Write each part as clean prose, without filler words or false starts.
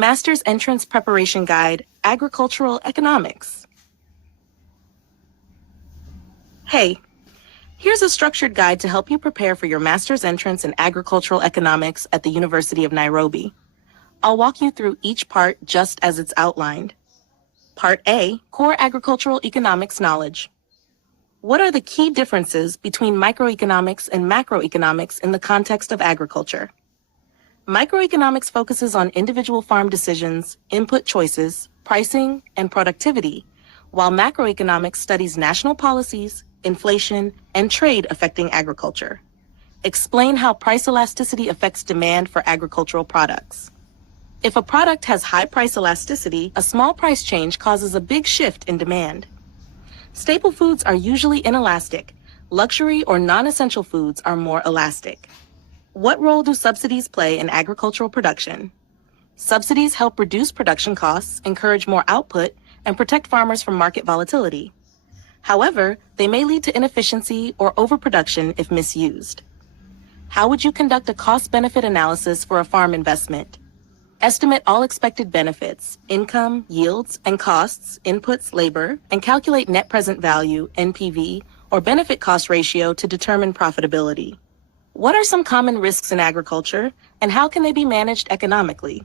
Master's Entrance Preparation Guide, Agricultural Economics. Hey, here's a structured guide to help you prepare for your master's entrance in agricultural economics at the University of Nairobi. I'll walk you through each part just as it's outlined. Part A, Core Agricultural Economics Knowledge. What are the key differences between microeconomics and macroeconomics in the context of agriculture? Microeconomics focuses on individual farm decisions, input choices, pricing, and productivity, while macroeconomics studies national policies, inflation, and trade affecting agriculture. Explain how price elasticity affects demand for agricultural products. If a product has high price elasticity, a small price change causes a big shift in demand. Staple foods are usually inelastic. Luxury or non-essential foods are more elastic. What role do subsidies play in agricultural production? Subsidies help reduce production costs, encourage more output, and protect farmers from market volatility. However, they may lead to inefficiency or overproduction if misused. How would you conduct a cost-benefit analysis for a farm investment? Estimate all expected benefits, income, yields, and costs, inputs, labor, and calculate net present value, NPV, or benefit cost ratio to determine profitability. What are some common risks in agriculture, and how can they be managed economically?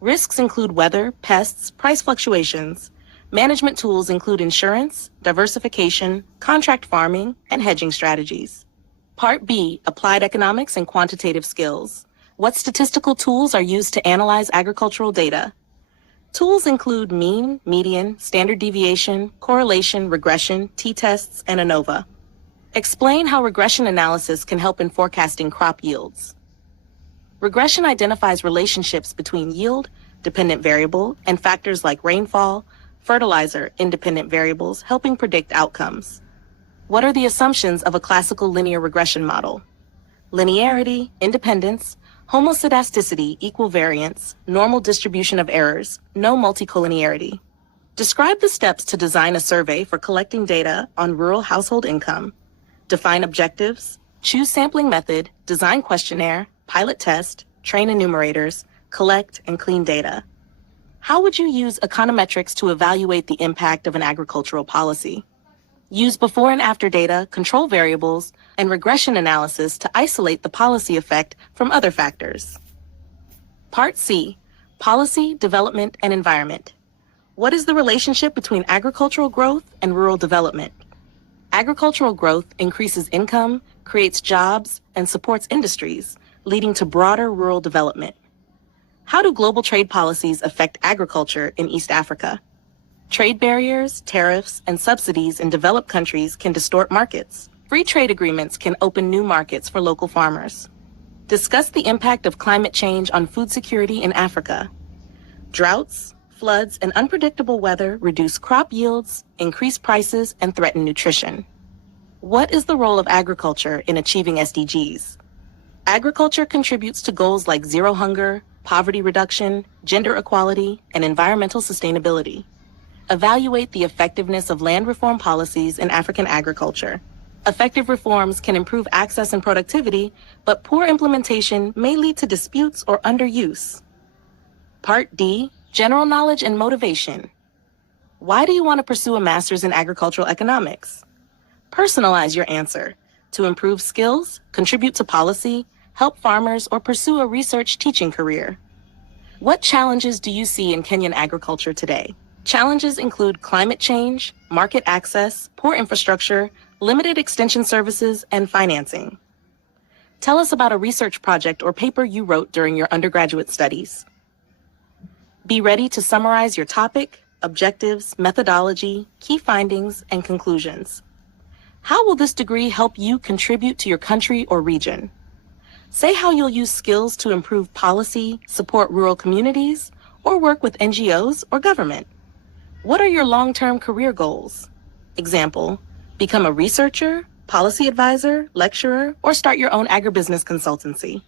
Risks include weather, pests, price fluctuations. Management tools include insurance, diversification, contract farming, and hedging strategies. Part B, Applied Economics and Quantitative Skills. What statistical tools are used to analyze agricultural data? Tools include mean, median, standard deviation, correlation, regression, t-tests, and ANOVA. Explain how regression analysis can help in forecasting crop yields. Regression identifies relationships between yield, dependent variable, and factors like rainfall, fertilizer, independent variables, helping predict outcomes. What are the assumptions of a classical linear regression model? Linearity, independence, homoscedasticity, equal variance, normal distribution of errors, no multicollinearity. Describe the steps to design a survey for collecting data on rural household income. Define objectives, choose sampling method, design questionnaire, pilot test, train enumerators, collect and clean data. How would you use econometrics to evaluate the impact of an agricultural policy? Use before and after data, control variables, and regression analysis to isolate the policy effect from other factors. Part C, Policy, Development, and Environment. What is the relationship between agricultural growth and rural development? Agricultural growth increases income, creates jobs, and supports industries, leading to broader rural development. How do global trade policies affect agriculture in East Africa? Trade barriers, tariffs, and subsidies in developed countries can distort markets. Free trade agreements can open new markets for local farmers. Discuss the impact of climate change on food security in Africa. Droughts, floods, and unpredictable weather reduce crop yields, increase prices, and threaten nutrition. What is the role of agriculture in achieving SDGs? Agriculture contributes to goals like zero hunger, poverty reduction, gender equality, and environmental sustainability. Evaluate the effectiveness of land reform policies in African agriculture. Effective reforms can improve access and productivity, but poor implementation may lead to disputes or underuse. Part D, General Knowledge and Motivation. Why do you want to pursue a master's in agricultural economics? Personalize your answer to improve skills, contribute to policy, help farmers, or pursue a research teaching career. What challenges do you see in Kenyan agriculture today? Challenges include climate change, market access, poor infrastructure, limited extension services, and financing. Tell us about a research project or paper you wrote during your undergraduate studies. Be ready to summarize your topic, objectives, methodology, key findings, and conclusions. How will this degree help you contribute to your country or region? Say how you'll use skills to improve policy, support rural communities, or work with NGOs or government. What are your long-term career goals? Example, become a researcher, policy advisor, lecturer, or start your own agribusiness consultancy.